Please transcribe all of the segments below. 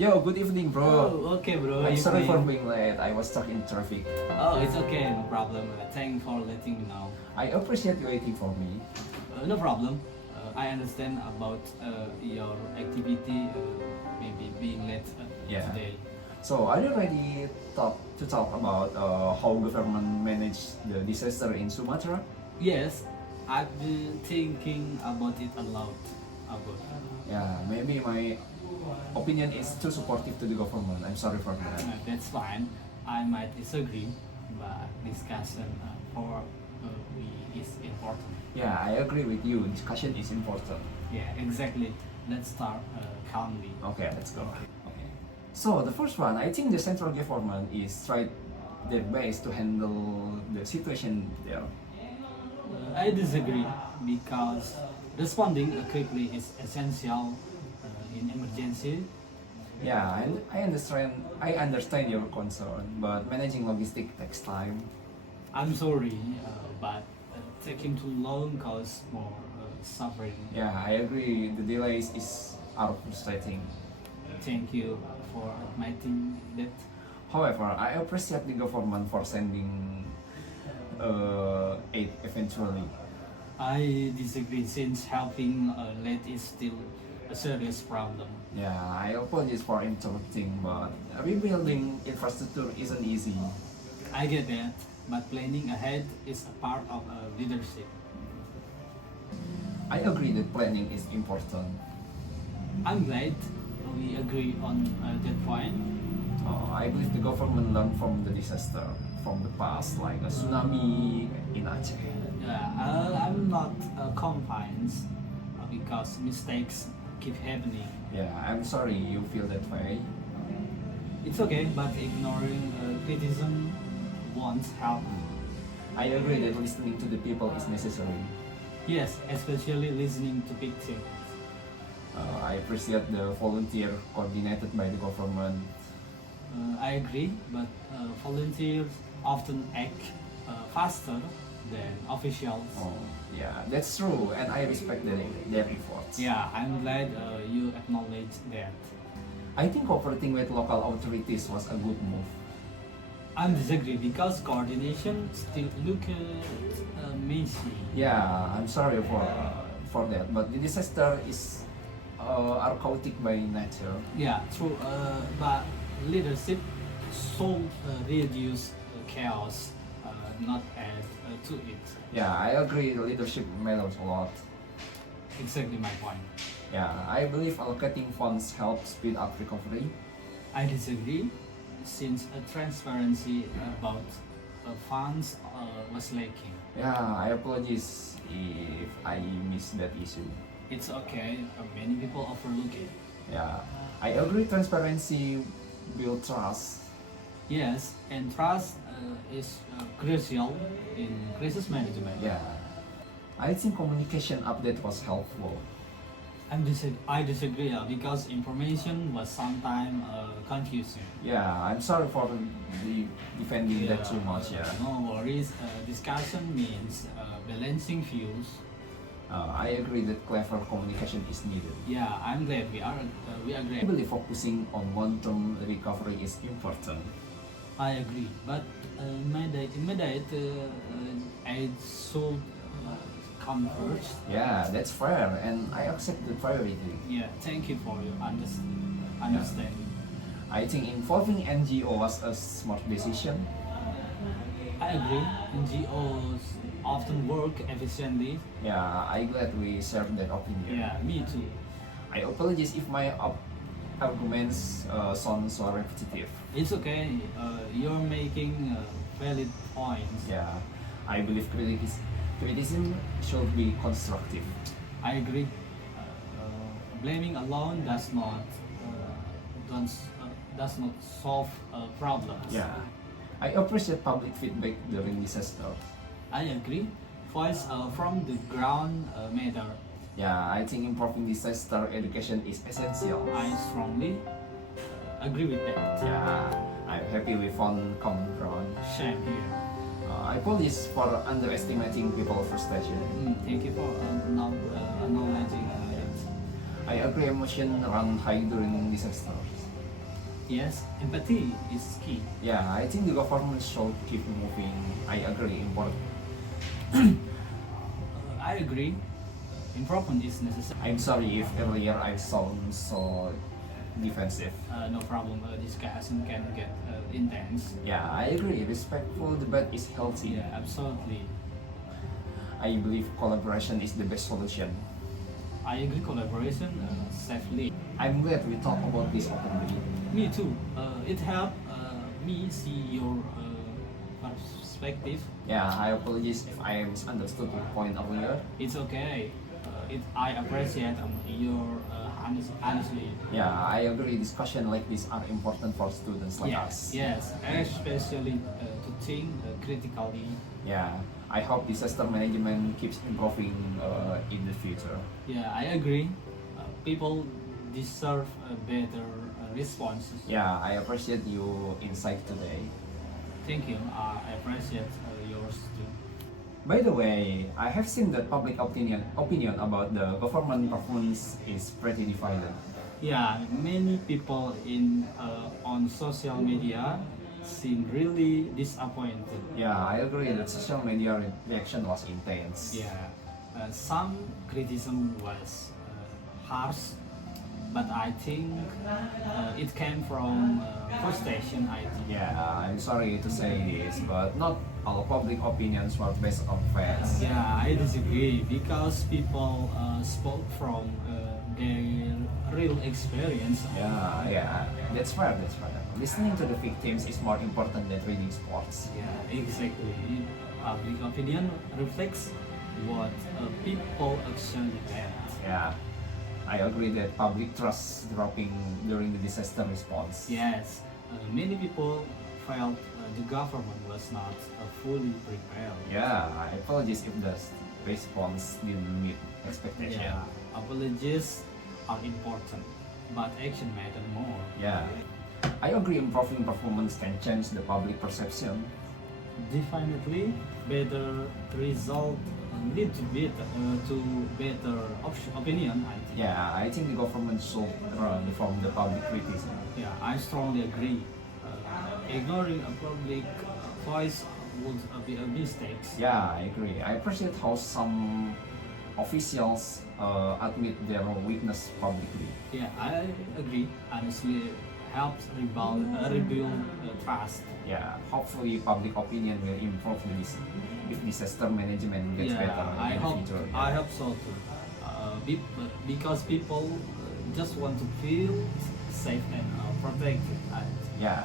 Yo, good evening, bro. Oh, okay, bro. I'm sorry for Evening. being late. I was stuck in traffic. Oh, it's okay, no problem. Thanks for letting me know. I appreciate you waiting for me. No problem. I understand about your activity, maybe being late Yeah. today. So, are you ready to talk about how government managed the disaster in Sumatra? Yes, I've been thinking about it a lot. About Yeah, maybe my opinion is too supportive to the government. I'm sorry for that. that's fine. I might disagree, but discussion for we is important. Yeah, I agree with you. Discussion is important. Yeah, exactly. Let's start calmly. Okay, let's go. So, the first one, I think the central government is tried their best to handle the situation there. I disagree because responding quickly is essential in emergency. Yeah, and I understand your concern, but managing logistics takes time. I'm sorry, but taking too long causes more suffering. Yeah, I agree. The delays are frustrating. Thank you for admitting that. However, I appreciate the government for sending aid eventually. I disagree since helping late is still a serious problem. Yeah, I apologize for interrupting, but rebuilding infrastructure isn't easy. I get that, but planning ahead is a part of leadership. I agree that planning is important. I'm glad we agree on that point. I believe the government learned from the disaster from the past, like a tsunami in Aceh. I'm not convinced because mistakes keep happening. Yeah, I'm sorry you feel that way. It's okay, but ignoring criticism won't help. I agree that listening to the people is necessary. Yes, especially listening to victims. I appreciate the volunteer coordinated by the government. I agree, but volunteers often act faster than officials. Oh, yeah, that's true, and I respect their efforts. Yeah, I'm glad you acknowledge that. I think cooperating with local authorities was a good move. I disagree because coordination still look messy. Yeah, I'm sorry for that, but the disaster is are chaotic by nature. Yeah, true. But leadership should reduce chaos, not add to it. Yeah, I agree. The leadership matters a lot. Exactly my point. Yeah, I believe allocating funds helps speed up recovery. I disagree, since transparency about funds was lacking. Yeah, I apologize if I missed that issue. It's okay. Many people overlook it. Yeah, I agree. Transparency build trust. Yes, and trust is crucial in crisis management. Yeah, I think communication update was helpful. I disagree because information was sometimes confusing. Yeah, I'm sorry for defending that too much. Yeah, No worries. Discussion means balancing views. I agree that clever communication is needed. Yeah, I'm glad we I agree. believe focusing on long-term recovery is important. I agree, but immediate aid should come first. Yeah, that's fair, and I accept the priority. Yeah, thank you for your understanding. I think involving NGO was a smart decision. I agree. NGOs often work efficiently. Yeah, I'm glad we shared that opinion. Yeah, me too. I apologize if my arguments sound so repetitive. It's okay. You're making valid points. Yeah, I believe criticism should be constructive. I agree. Blaming alone does not solve problems. Yeah, I appreciate public feedback during disaster. I agree. Voice from the ground matter. Yeah, I think improving disaster education is essential. I strongly agree with that. Yeah, I'm happy we found common ground. Same here. I apologize for underestimating people's frustration. Thank you for acknowledging it. I agree emotion run high during disasters. Yes, empathy is key. Yeah, I think the government should keep moving. I agree, important. I agree. Improvement is necessary. I'm sorry if earlier I sound so defensive. No problem. Discussion can get intense. Yeah, I agree. Respectful debate is healthy. Yeah, absolutely. I believe collaboration is the best solution. I agree. Collaboration safely. I'm glad we talk about this openly. Me too. It helped me see your perspective. Yeah, I apologize if I misunderstood your point earlier. It's okay. I appreciate your honestly. Yeah, I agree. Discussion like this are important for students like us. Yes, especially to think critically. Yeah, I hope disaster management keeps improving in the future. Yeah, I agree. People deserve a better responses. Yeah, I appreciate your insight today. Thank you. I appreciate yours too. By the way, I have seen that public opinion about the government performance is pretty divided. Yeah, many people in on social media seem really disappointed. Yeah, I agree that social media reaction was intense. Yeah, some criticism was harsh, but I think it came from frustration. I think. Yeah, I'm sorry to say this, but not all public opinions were based on facts. Yeah, I disagree because people spoke from their real experience. Yeah, that's fair, that's fair. Listening to the victims is more important than reading sports. Yeah, exactly. Public opinion reflects what people actually meant. Yeah, I agree that public trust dropping during the disaster response. Yes, many people felt the government was not fully prepared. Yeah, I apologize if the response didn't meet expectation. Yeah, apologies are important, but action matter more. Yeah. I agree improving performance can change the public perception. Definitely, better result lead to better opinion. I think. Yeah, I think the government should run from the public criticism. Yeah, I strongly agree. Ignoring a public voice would be a mistake. Yeah, I agree. I appreciate how some officials admit their weakness publicly. Yeah, I agree. Honestly, helps rebuild trust. Yeah, hopefully public opinion will improve if disaster management gets better I in the hope future. I hope so too. Because people just want to feel safe and protected. Yeah.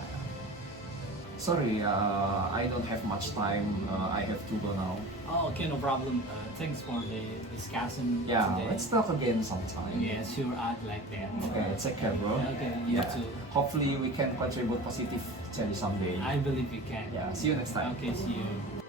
Sorry, I don't have much time. I have to go now. Oh, okay, no problem. Thanks for the discussion Yeah, today. let's talk again sometime. Yeah, sure, I'd like that. Okay, take care, bro. Okay, you too. Hopefully we can contribute positive change someday. I believe we can. Yeah, see you next time. Okay, see you.